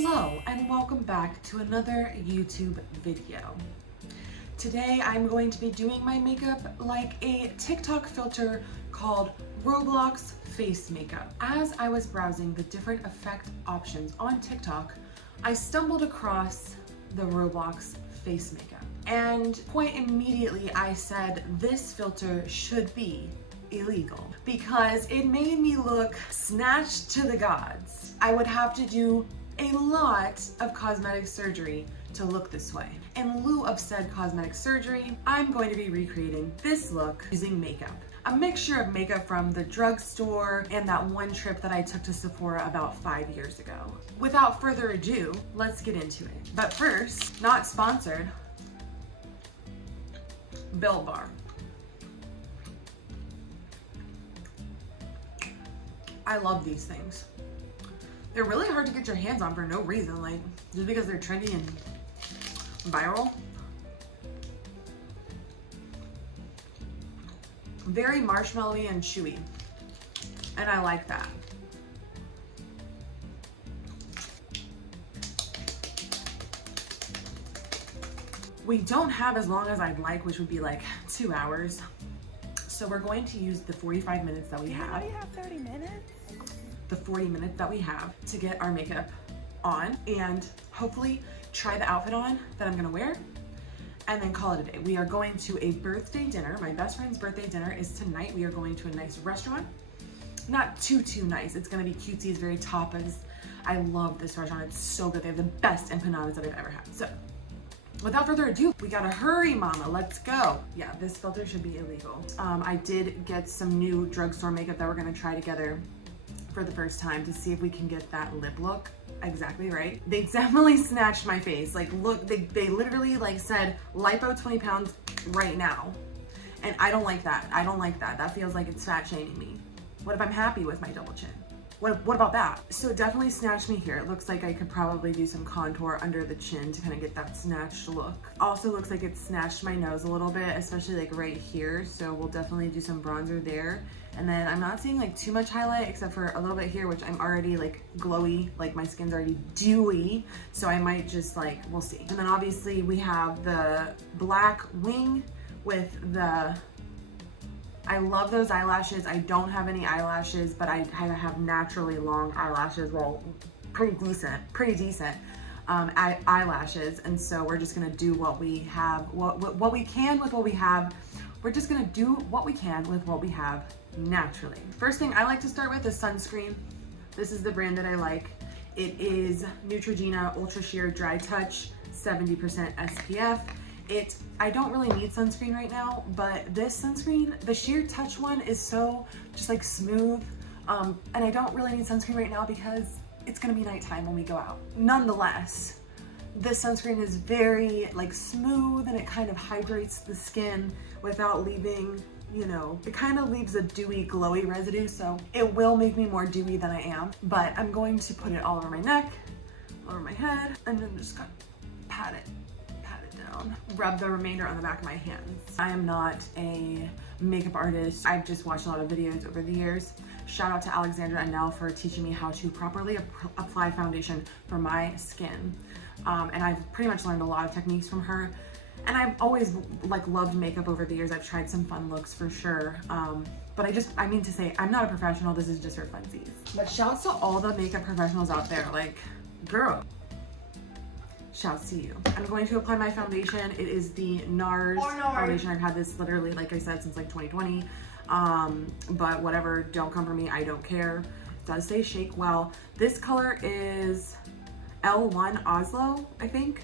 Hello and welcome back to another YouTube video. Today I'm going to be doing my makeup like a TikTok filter called Roblox Face Makeup. As I was browsing the different effect options on TikTok, I stumbled across the Roblox Face Makeup. And quite immediately I said this filter should be illegal because it made me look snatched to the gods. I would have to do a lot of cosmetic surgery to look this way. In lieu of said cosmetic surgery, I'm going to be recreating this look using makeup. A mixture of makeup from the drugstore and that one trip that I took to Sephora about 5 years ago. Without further ado, let's get into it. But first, not sponsored, Built Bar. I love these things. They're really hard to get your hands on for no reason, like just because they're trendy and viral. Very marshmallowy and chewy, and I like that. We don't have as long as I'd like, which would be like 2 hours. So we're going to use the 45 minutes that we have. You have 30 minutes? The 40 minutes that we have to get our makeup on and hopefully try the outfit on that I'm gonna wear and then call it a day. We are going to a birthday dinner. My best friend's birthday dinner is tonight. We are going to a nice restaurant. Not too nice. It's gonna be cutesy, it's very tapas. I love this restaurant, it's so good. They have the best empanadas that I've ever had. So without further ado, we gotta hurry, mama, let's go. Yeah, this filter should be illegal. I did get some new drugstore makeup that we're gonna try together for the first time to see if we can get that lip look exactly right. They definitely snatched my face. Like, look, they literally like said, lipo 20 pounds right now. And I don't like that. I don't like that. That feels like it's fat shaming me. What if I'm happy with my double chin? What about that? So it definitely snatched me here. It looks like I could probably do some contour under the chin to kind of get that snatched look. Also looks like it snatched my nose a little bit, especially like right here. So we'll definitely do some bronzer there. And then I'm not seeing like too much highlight except for a little bit here, which I'm already like glowy, like my skin's already dewy. So I might just like, we'll see. And then obviously we have the black wing with the, I love those eyelashes. I don't have any eyelashes, but I have naturally long eyelashes. Well, pretty decent eyelashes. And so we're just gonna do what we have, what we can with what we have. We're just gonna do what we can with what we have naturally. First thing I like to start with is sunscreen. This is the brand that I like. It is Neutrogena Ultra Sheer Dry Touch, 70% SPF. I don't really need sunscreen right now, but this sunscreen, the Sheer Touch one, is so just like smooth. And I don't really need sunscreen right now because it's gonna be nighttime when we go out. Nonetheless, this sunscreen is very like smooth and it kind of hydrates the skin without leaving, you know, it kind of leaves a dewy, glowy residue. So it will make me more dewy than I am, but I'm going to put it all over my neck, over my head, and then just kind of pat it down. Rub the remainder on the back of my hands. I am not a makeup artist. I've just watched a lot of videos over the years. Shout out to Alexandra Annell for teaching me how to properly apply foundation for my skin. And I've pretty much learned a lot of techniques from her. And I've always like loved makeup over the years. I've tried some fun looks for sure. But I mean to say, I'm not a professional. This is just for funsies. But shouts to all the makeup professionals out there. Like, girl, shouts to you. I'm going to apply my foundation. It is the NARS foundation. I've had this literally, like I said, since like 2020. But whatever, don't come for me. I don't care. It does say shake well. This color is L1 Oslo, I think.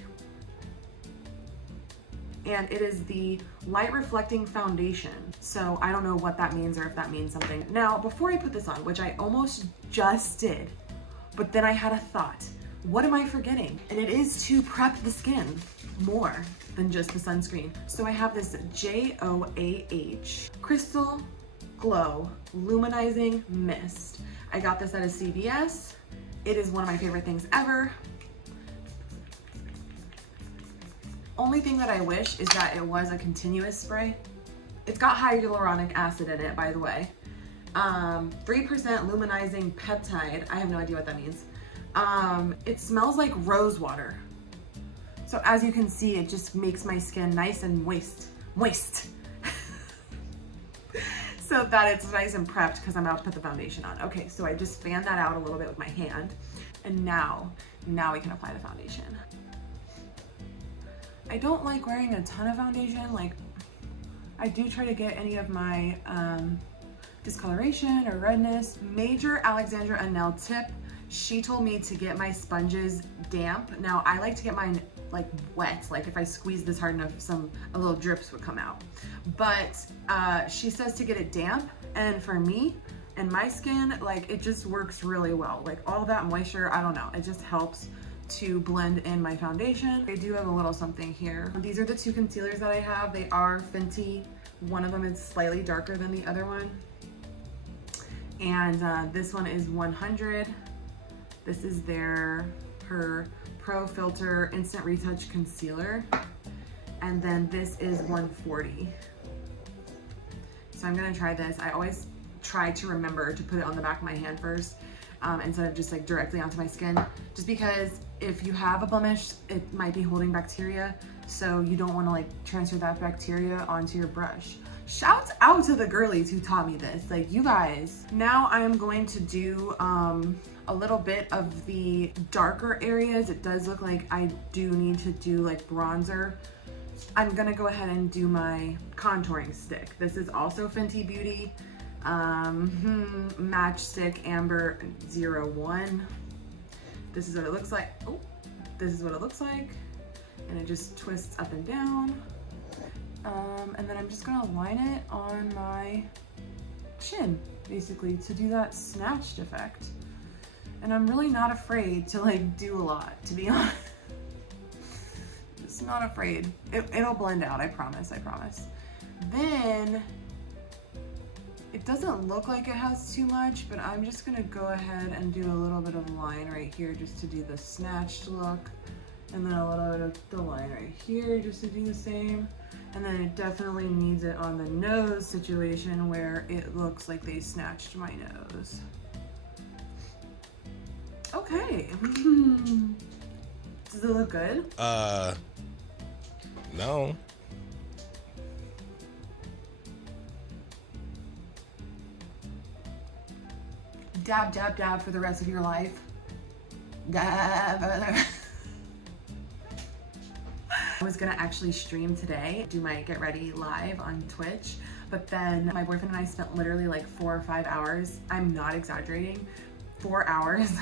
And it is the light reflecting foundation. So I don't know what that means or if that means something. Now, before I put this on, which I almost just did, but then I had a thought, what am I forgetting? And it is to prep the skin more than just the sunscreen. So I have this JOAH Crystal Glow Luminizing Mist. I got this at a CVS. It is one of my favorite things ever. Only thing that I wish is that it was a continuous spray. It's got hyaluronic acid in it, by the way. 3% luminizing peptide. I have no idea what that means. It smells like rose water. So as you can see, it just makes my skin nice and moist. So that it's nice and prepped because I'm about to put the foundation on. Okay, so I just fanned that out a little bit with my hand. And now we can apply the foundation. I don't like wearing a ton of foundation. Like, I do try to get any of my discoloration or redness. Major Alexandra Anel tip. She told me to get my sponges damp. Now I like to get mine like wet, like if I squeeze this hard enough, a little drips would come out. But she says to get it damp, and for me and my skin, like it just works really well. Like all that moisture, I don't know, it just helps to blend in my foundation. I do have a little something here. These are the two concealers that I have. They are Fenty. One of them is slightly darker than the other one. And this one is 100. This is her Pro Filter Instant Retouch Concealer. And then this is 140. So I'm gonna try this. I always try to remember to put it on the back of my hand first instead of just like directly onto my skin. Just because if you have a blemish, it might be holding bacteria. So you don't wanna like transfer that bacteria onto your brush. Shouts out to the girlies who taught me this, like you guys. Now I am going to do a little bit of the darker areas. It does look like I do need to do like bronzer. I'm gonna go ahead and do my contouring stick. This is also Fenty Beauty Matchstick Amber 01. This is what it looks like. Oh, this is what it looks like. And it just twists up and down. And then I'm just gonna line it on my chin, basically, to do that snatched effect. And I'm really not afraid to like do a lot, to be honest. Just not afraid. It'll blend out, I promise. Then, it doesn't look like it has too much, but I'm just gonna go ahead and do a little bit of line right here just to do the snatched look. And then a little bit of the line right here just to do the same. And then it definitely needs it on the nose situation where it looks like they snatched my nose. Okay. Does it look good? No. Dab, dab, dab for the rest of your life. Dab. I was gonna actually stream today, do my Get Ready live on Twitch, but then my boyfriend and I spent literally like 4 or 5 hours, I'm not exaggerating, 4 hours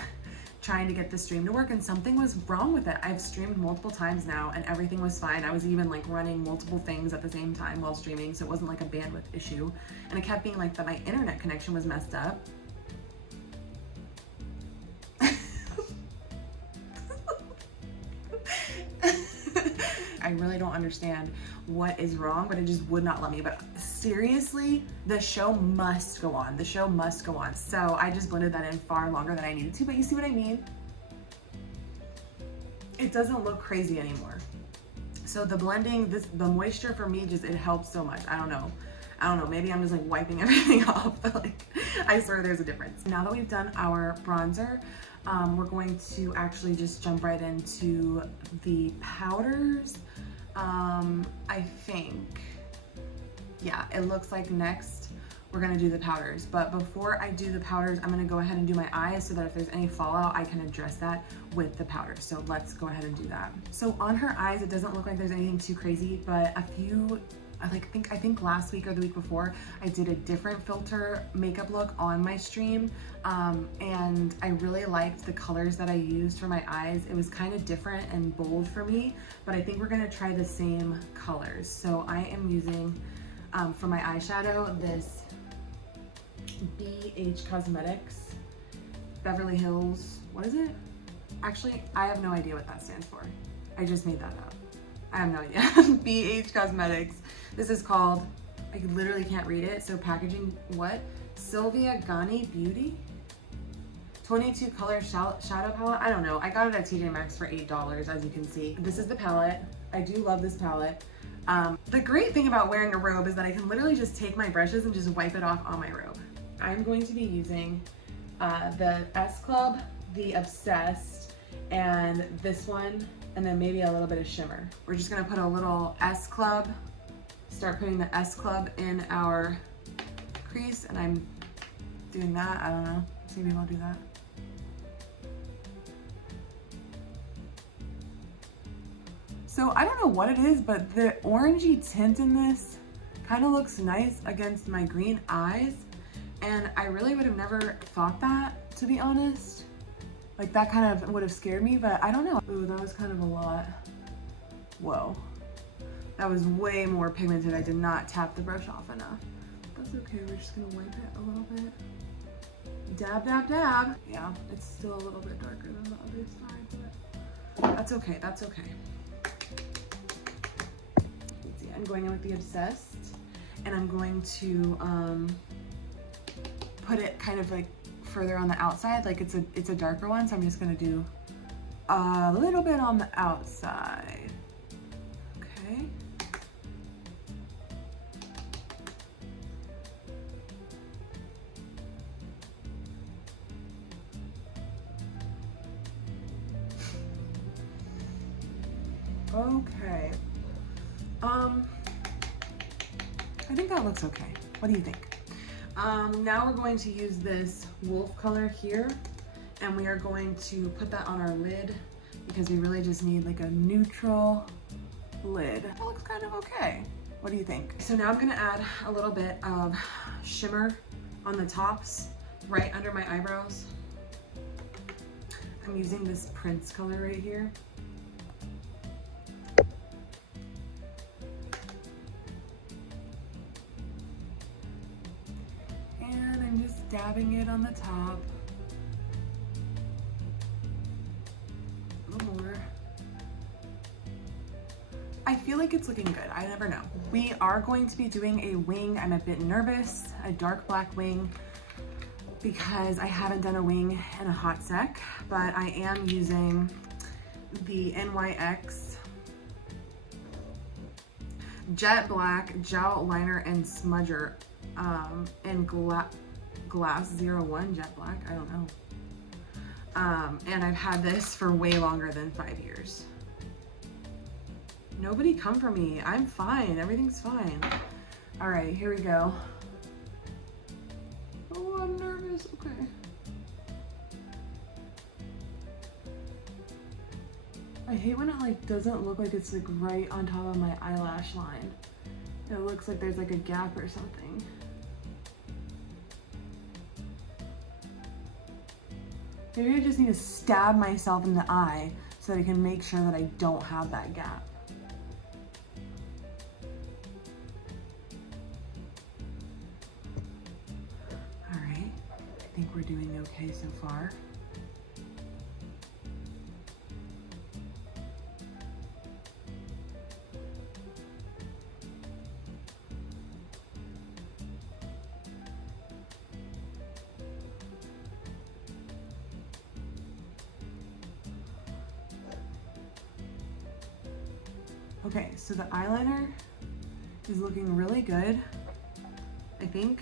trying to get the stream to work, and something was wrong with it. I've streamed multiple times now and everything was fine. I was even like running multiple things at the same time while streaming, so it wasn't like a bandwidth issue. And it kept being like that my internet connection was messed up. I really don't understand what is wrong, but it just would not let me. But seriously, the show must go on. The show must go on. So I just blended that in far longer than I needed to, but you see what I mean? It doesn't look crazy anymore. So the blending, the moisture for me, just, it helps so much. I don't know, maybe I'm just like wiping everything off, but like, I swear there's a difference. Now that we've done our bronzer, we're going to actually just jump right into the powders. I think, yeah, it looks like next we're gonna do the powders. But before I do the powders, I'm gonna go ahead and do my eyes so that if there's any fallout, I can address that with the powder. So let's go ahead and do that. So on her eyes, it doesn't look like there's anything too crazy, but a few, I think last week or the week before, I did a different filter makeup look on my stream, and I really liked the colors that I used for my eyes. It was kind of different and bold for me, but I think we're gonna try the same colors. So I am using, for my eyeshadow, this BH Cosmetics Beverly Hills, what is it? Actually, I have no idea what that stands for. I just made that up. I have no idea. BH Cosmetics. This is called, I literally can't read it, so packaging, what? Sylvia Ghani Beauty? 22 color shadow palette? I don't know. I got it at TJ Maxx for $8, as you can see. This is the palette. I do love this palette. The great thing about wearing a robe is that I can literally just take my brushes and just wipe it off on my robe. I'm going to be using the S Club the Obsessed and this one, and then maybe a little bit of shimmer. We're just gonna put a little S Club, start putting the S Club in our crease, and I'm doing that. I don't know, maybe I'll do that. So I don't know what it is, but the orangey tint in this kind of looks nice against my green eyes. And I really would have never thought that, to be honest. Like that kind of would have scared me, but I don't know. Ooh, that was kind of a lot. Whoa. That was way more pigmented. I did not tap the brush off enough. That's okay, we're just gonna wipe it a little bit. Dab, dab, dab. Yeah, it's still a little bit darker than the other side, but that's okay, that's okay. Let's see, I'm going in with the Obsessed, and I'm going to put it kind of like further on the outside, like it's a darker one, so I'm just gonna do a little bit on the outside. Okay. Okay. I think that looks okay. What do you think? Now we're going to use this wolf color here, and we are going to put that on our lid because we really just need like a neutral lid. That looks kind of okay. What do you think? So now I'm gonna add a little bit of shimmer on the tops, right under my eyebrows. I'm using this Prince color right here. Dabbing it on the top. A little more. I feel like it's looking good. I never know. We are going to be doing a wing. I'm a bit nervous, a dark black wing, because I haven't done a wing in a hot sec, but I am using the NYX Jet Black Gel Liner and Smudger in Glass 01 Jet Black, I don't know. And I've had this for way longer than 5 years. Nobody come for me. I'm fine. Everything's fine. All right, here we go. Oh, I'm nervous. Okay. I hate when it like doesn't look like it's like right on top of my eyelash line. It looks like there's like a gap or something. Maybe I just need to stab myself in the eye so that I can make sure that I don't have that gap. All right, I think we're doing okay so far. Okay, so the eyeliner is looking really good, I think.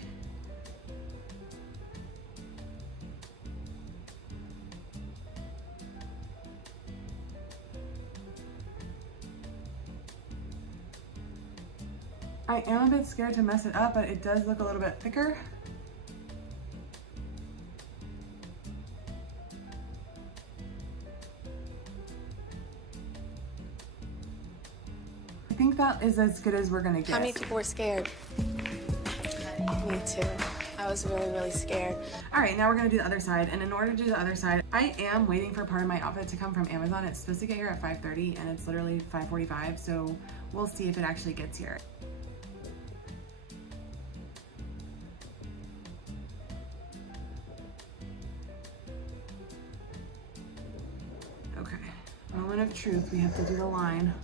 I am a bit scared to mess it up, but it does look a little bit thicker. I think that is as good as we're gonna get. How many people were scared? Me too. I was really, really scared. All right, now we're gonna do the other side. And in order to do the other side, I am waiting for part of my outfit to come from Amazon. It's supposed to get here at 5:30 and it's literally 5:45. So we'll see if it actually gets here. Okay, moment of truth. We have to do the line.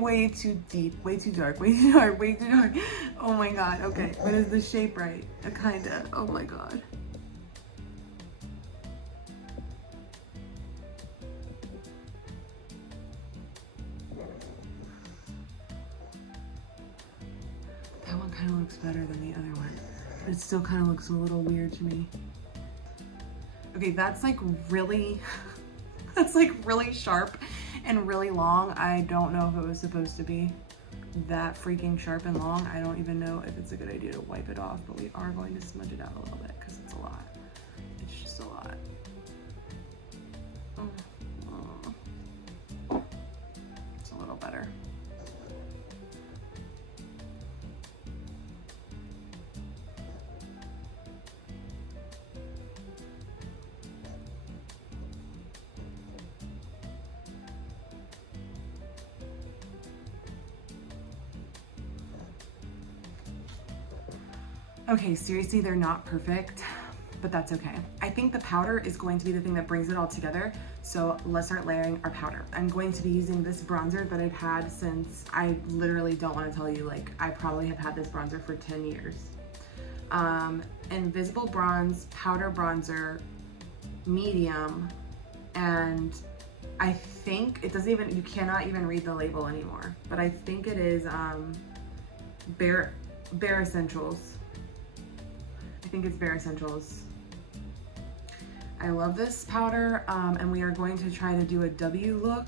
Way too deep, way too dark, way too dark, way too dark. Oh my god, okay. But is the shape right? Kinda. Oh my god. kind of looks better than the other one. But it still kind of looks a little weird to me. Okay, that's like really, that's like really sharp and really long. I don't know if it was supposed to be that freaking sharp and long. I don't even know if it's a good idea to wipe it off, but we are going to smudge it out a little bit because it's a lot. It's just a lot. It's a little better. Okay, seriously, they're not perfect, but that's okay. I think the powder is going to be the thing that brings it all together. So let's start layering our powder. I'm going to be using this bronzer that I've had since, I literally don't want to tell you, like I probably have had this bronzer for 10 years. Invisible Bronze Powder Bronzer, medium, and I think it doesn't even, you cannot even read the label anymore, but I think it is Bare Essentials. I think it's Bare Essentials. I love this powder, and we are going to try to do a W look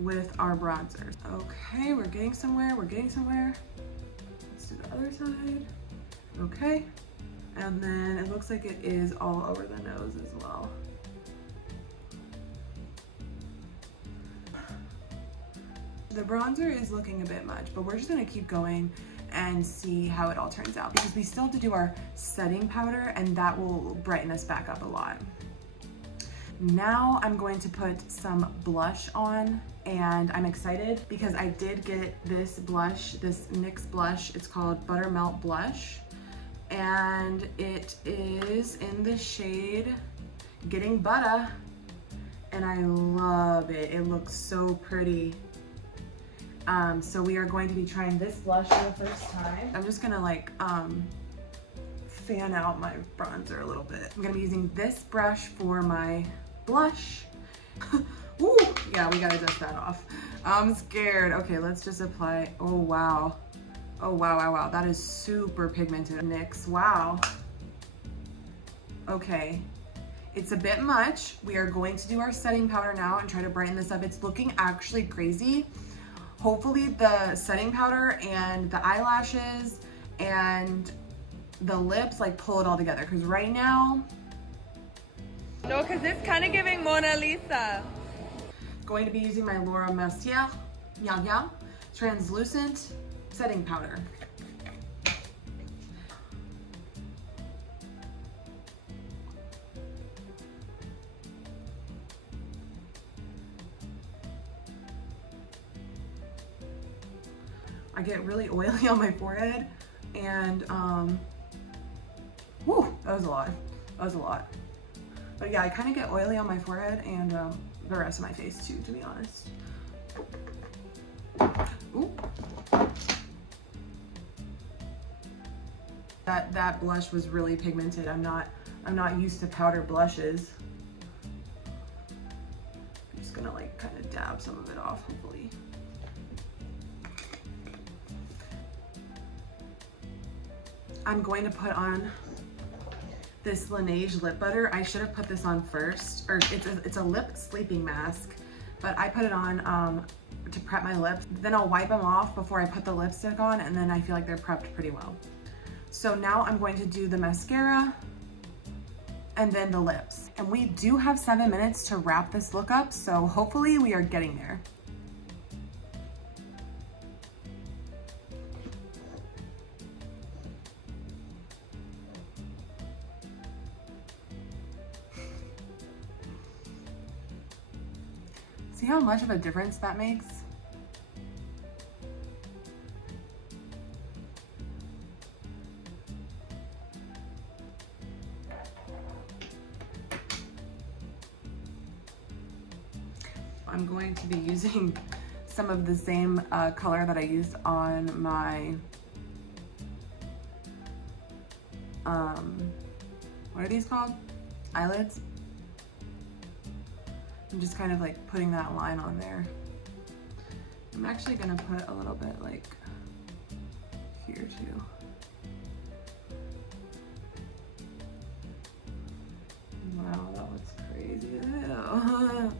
with our bronzers. Okay, we're getting somewhere, we're getting somewhere. Let's do the other side. Okay, and then it looks like it is all over the nose as well. The bronzer is looking a bit much, but we're just gonna keep going and see how it all turns out because we still have to do our setting powder and that will brighten us back up a lot. Now I'm going to put some blush on and I'm excited because I did get this blush, this NYX blush. It's called Buttermelt Blush and it is in the shade Getting Butter and I love it. It looks so pretty. So we are going to be trying this blush for the first time. I'm just gonna like fan out my bronzer a little bit. I'm gonna be using this brush for my blush. Ooh, yeah, we gotta dust that off. I'm scared. Okay, let's just apply. Oh wow. Oh wow, wow, wow. That is super pigmented. NYX, wow. Okay, it's a bit much. We are going to do our setting powder now and try to brighten this up. It's looking actually crazy. Hopefully the setting powder and the eyelashes and the lips like pull it all together because right now. No, because it's kind of giving Mona Lisa. Going to be using my Laura Mercier translucent setting powder. I get really oily on my forehead and whew, that was a lot. That was a lot. But yeah, I kind of get oily on my forehead and the rest of my face too, to be honest. Ooh. That blush was really pigmented. I'm not used to powder blushes. I'm just gonna like kind of dab some of it off, hopefully. I'm going to put on this Laneige lip butter. I should have put this on first, or it's a lip sleeping mask, but I put it on to prep my lips. Then I'll wipe them off before I put the lipstick on, and then I feel like they're prepped pretty well. So now I'm going to do the mascara and then the lips. And we do have 7 minutes to wrap this look up, so hopefully we are getting there. See how much of a difference that makes? I'm going to be using some of the same color that I used on my, what are these called? Eyelids? I'm just kind of like putting that line on there. I'm actually gonna put a little bit like here too. Wow, that looks crazy as hell.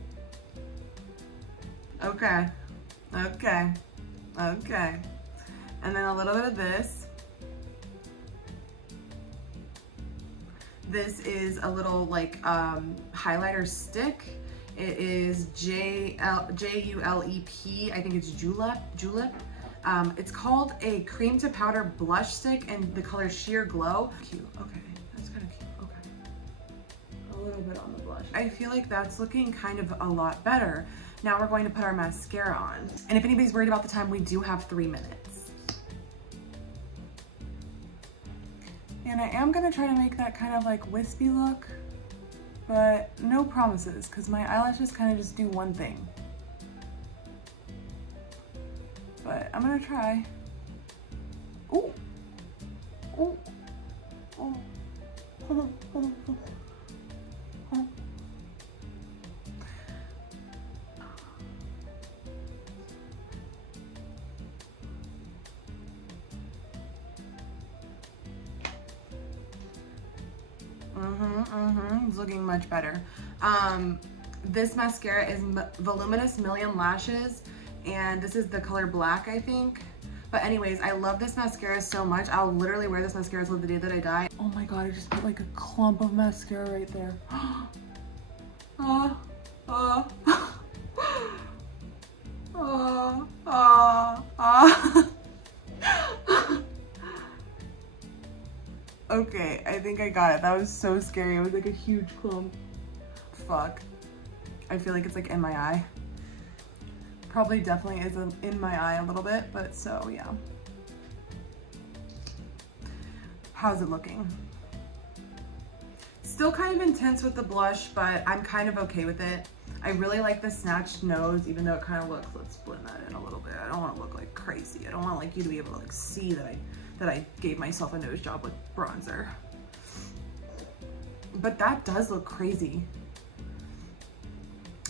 Okay, okay, okay. And then a little bit of this. This is a little like highlighter stick. It is Julep. I think it's Julep. It's called a cream to powder blush stick and the color Sheer Glow. Cute, okay, that's kind of cute, okay. A little bit on the blush. I feel like that's looking kind of a lot better. Now we're going to put our mascara on. And if anybody's worried about the time, we do have 3 minutes. And I am gonna try to make that kind of like wispy look, but no promises, because my eyelashes kind of just do one thing. But I'm gonna try. Ooh. Ooh. Oh. Hold on, hold on, hold on. Hold on. It's looking much better. This mascara is Voluminous Million Lashes, and this is the color black, I think. But anyways, I love this mascara so much. I'll literally wear this mascara till the day that I die. Oh my god, I just put like a clump of mascara right there. Okay, I think I got it. That was so scary. It was like a huge clump. Fuck. I feel like it's like in my eye. Probably definitely is in my eye a little bit, but so yeah. How's it looking? Still kind of intense with the blush, but I'm kind of okay with it. I really like the snatched nose, even though it kind of looks, let's blend that in a little bit. I don't want to look like crazy. I don't want like you to be able to like see that I gave myself a nose job with bronzer. But that does look crazy.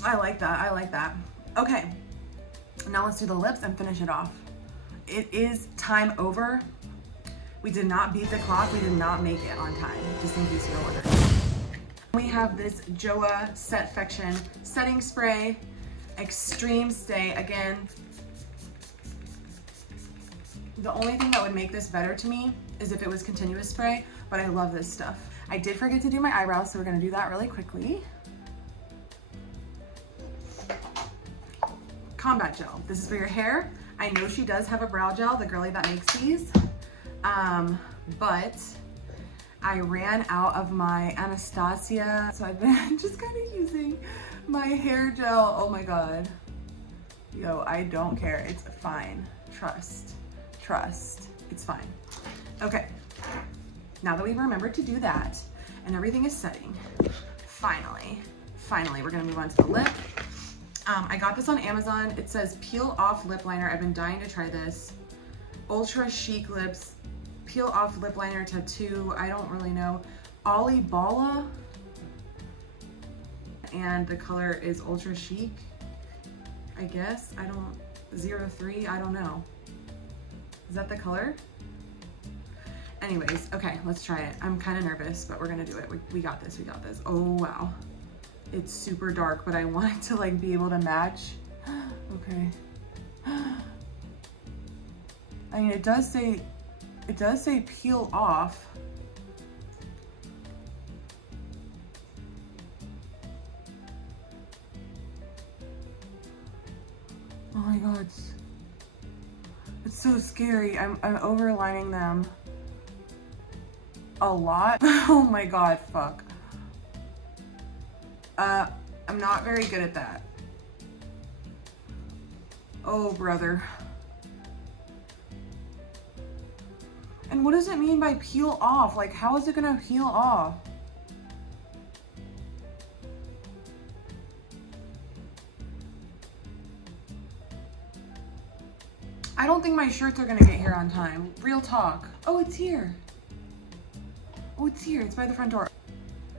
I like that, I like that. Okay, now let's do the lips and finish it off. It is time over. We did not beat the clock, we did not make it on time, just in case you're wondering. We have this JOAH Setfection Setting Spray, Extreme Stay. Again, the only thing that would make this better to me is if it was continuous spray, but I love this stuff. I did forget to do my eyebrows, so we're gonna do that really quickly. Combat Gel. This is for your hair. I know she does have a brow gel, the girlie that makes these, but I ran out of my Anastasia, so I've been just kind of using my hair gel. Oh my god. Yo, I don't care. It's fine. Trust. It's fine. Okay. Now that we've remembered to do that and everything is setting, finally, we're gonna move on to the lip. I got this on Amazon. It says Peel Off Lip Liner. I've been dying to try this. Ultra Chic Lips. Peel Off Lip Liner Tattoo. I don't really know. Ollie Bala. And the color is Ultra Chic, I guess. 03, I don't know. Is that the color? Anyways, okay, let's try it. I'm kind of nervous, but we're gonna do it. We got this, we got this. Oh, wow. It's super dark, but I want it to like be able to match. Okay. I mean, it does say peel off. Oh my god. It's so scary. I'm overlining them a lot. Oh my god, fuck. I'm not very good at that. Oh, brother. And what does it mean by peel off? Like, how is it gonna peel off? I don't think my shirts are gonna get here on time. Real talk. Oh, it's here. Oh, it's here. It's by the front door.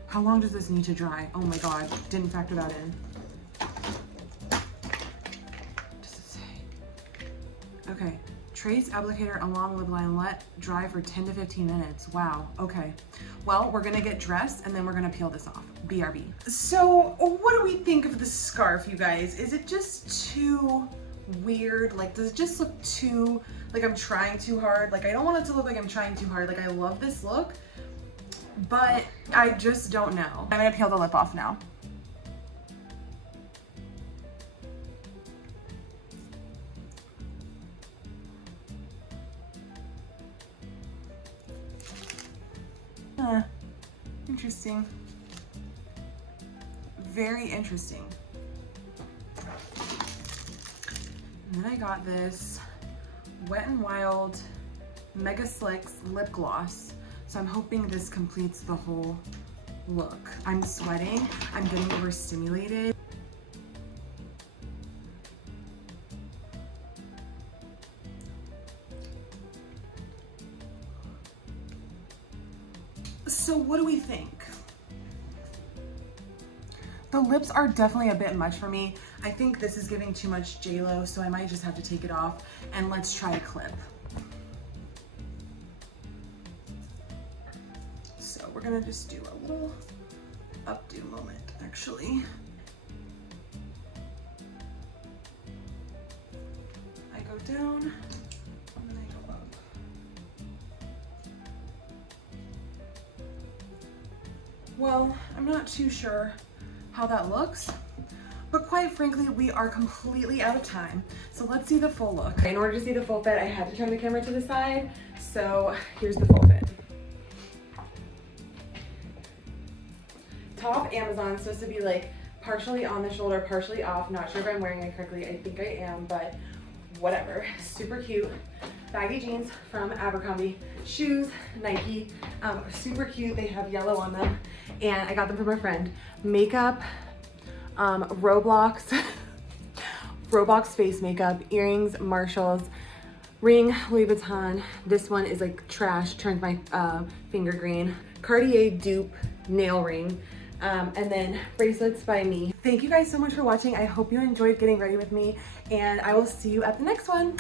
How long does this need to dry? Oh my god, didn't factor that in. Just a sec. Okay, Trace applicator along lip line, let dry for 10 to 15 minutes. Wow, okay. Well, we're gonna get dressed and then we're gonna peel this off. BRB. So what do we think of the scarf, you guys? Is it just too weird? Like, does it just look too, like I'm trying too hard? Like, I don't want it to look like I'm trying too hard. Like, I love this look, but I just don't know. I'm gonna peel the lip off now. Interesting. Very interesting. And then I got this Wet n Wild Mega Slicks lip gloss. So I'm hoping this completes the whole look. I'm sweating, I'm getting overstimulated. So what do we think? The lips are definitely a bit much for me. I think this is giving too much J-Lo, so I might just have to take it off, and let's try a clip. So we're gonna just do a little updo moment, actually. I go down, and then I go up. Well, I'm not too sure how that looks, but quite frankly, we are completely out of time. So let's see the full look. In order to see the full fit, I had to turn the camera to the side. So here's the full fit. Top Amazon, supposed to be like partially on the shoulder, partially off. Not sure if I'm wearing it correctly. I think I am, but whatever. Super cute. Baggy jeans from Abercrombie. Shoes, Nike. Super cute. They have yellow on them. And I got them from a friend. Makeup, Roblox, Roblox face makeup, earrings, Marshalls, ring, Louis Vuitton. This one is like trash, turns my finger green. Cartier dupe nail ring. And then bracelets by me. Thank you guys so much for watching. I hope you enjoyed getting ready with me, and I will see you at the next one.